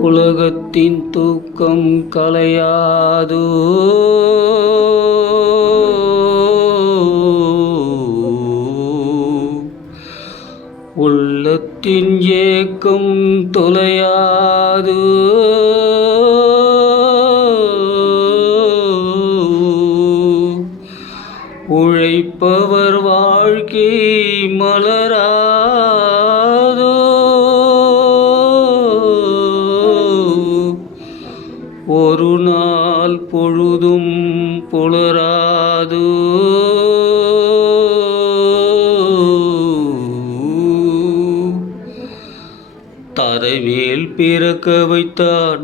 உலகத்தின் தூக்கம் கலையாதோ உள்ளத்தின் ஏக்கம் தொலையாது உழைப்பவர் வாழ்க்கை மலராதோ ஒரு நாள் பொழுதும் புலராதோ தரைமேல் பிறக்க வைத்தான்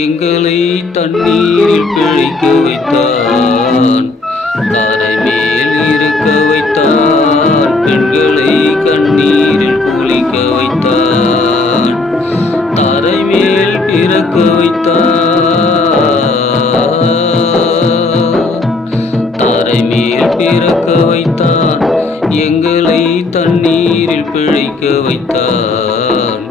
எங்களை தண்ணீரில் பிழைக்க வைத்தான் தரைமேல் இருக்க வைத்தான் பெண்களை கண்ணீரில் குளிக்க வைத்தான் தரைமேல் பிறக்க வைத்தான் தரைமேல் பிறக்க வைத்தான் எங்களை தண்ணீரில் பிழைக்க வைத்தான்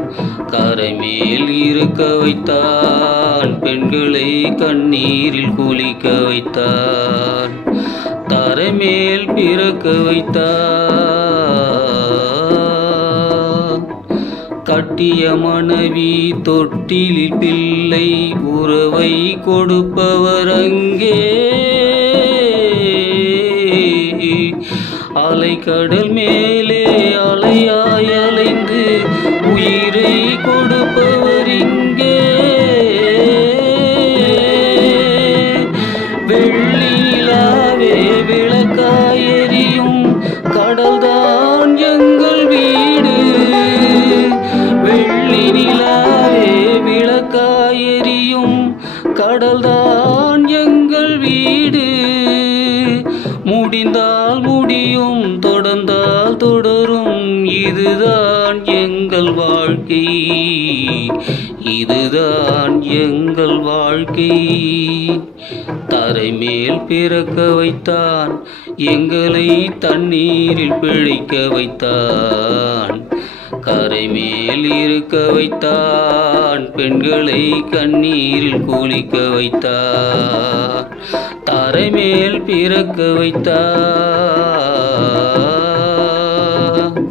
கரைமேல் இருக்க வைத்தான் பெண்களை கண்ணீரில் குளிக்க வைத்தான் தரைமேல் பிறக்க வைத்தான் கட்டிய மனைவி தொட்டிலில் பிள்ளை உறவை கொடுப்பவர் அங்கே அலைக்கடல் மேலே அலையாய் அலைந்து உயிரை கொடுப்பவர் இங்கே வெள்ளிலாவே விளக்காய் எரியும் கடல்தான் எங்கள் வீடு வெள்ளி நிலாவே விளக்காய் எரியும் கடல்தான் எங்கள் வீடு முடிந்தால் முடியும் தொடர்ந்தால் தொடரும் இதுதான் எங்கள் வாழ்க்கை இதுதான் எங்கள் வாழ்க்கை தரைமேல் பிறக்க வைத்தான் எங்களை தண்ணீரில் பிழைக்க வைத்தான் கரைமேல் இருக்க வைத்தான் பெண்களை கண்ணீரில் குளிக்க வைத்தான் தரைமேல் பிறக்க வைத்தான்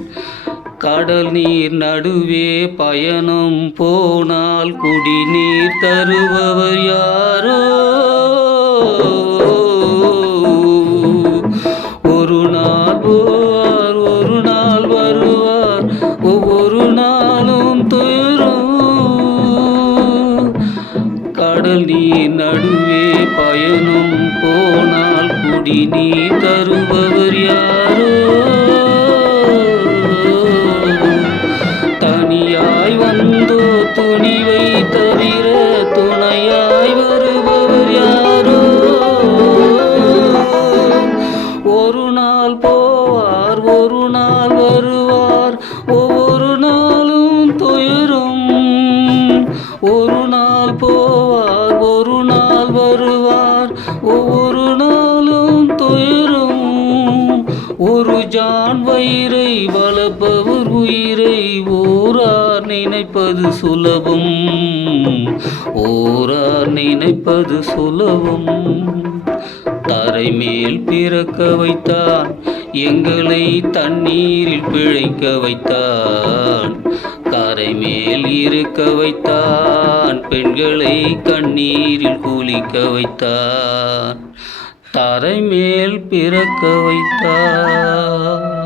கடல் நீர் நடுவே பயணம் போனால் குடிநீர் தருபவர் யாரோ ஒரு நாள் போவார் ஒரு நாள் வருவார் ஒவ்வொரு நாளும் துயரும் கடல் நீர் நடுவே பயணம் போனால் குடிநீர் தருபவர் யாரோ தனியாய் வந்தோ துணிவை தவிர துணையாய் வருபவர் யாரோ ஒரு நாள் போவார் ஒரு நாள் வருவார் ஒவ்வொரு நாளும் துயரும் ஒரு நாள் போவார் ஒரு நாள் வருவார் ஒவ்வொரு நாளும் துயரும் ஒரு ஜான் வயிறை வளர்ப்பவர் உயிரை ஓரார் நினைப்பது சுலபம் ஓரார் நினைப்பது சுலபம் தரைமேல் பிறக்க வைத்தான் எங்களை தண்ணீரில் பிழைக்க வைத்தான் கரைமேல் இருக்க வைத்தான் பெண்களை கண்ணீரில் குளிக்க வைத்தான் தரைமேல் பிறக்க வைத்தான்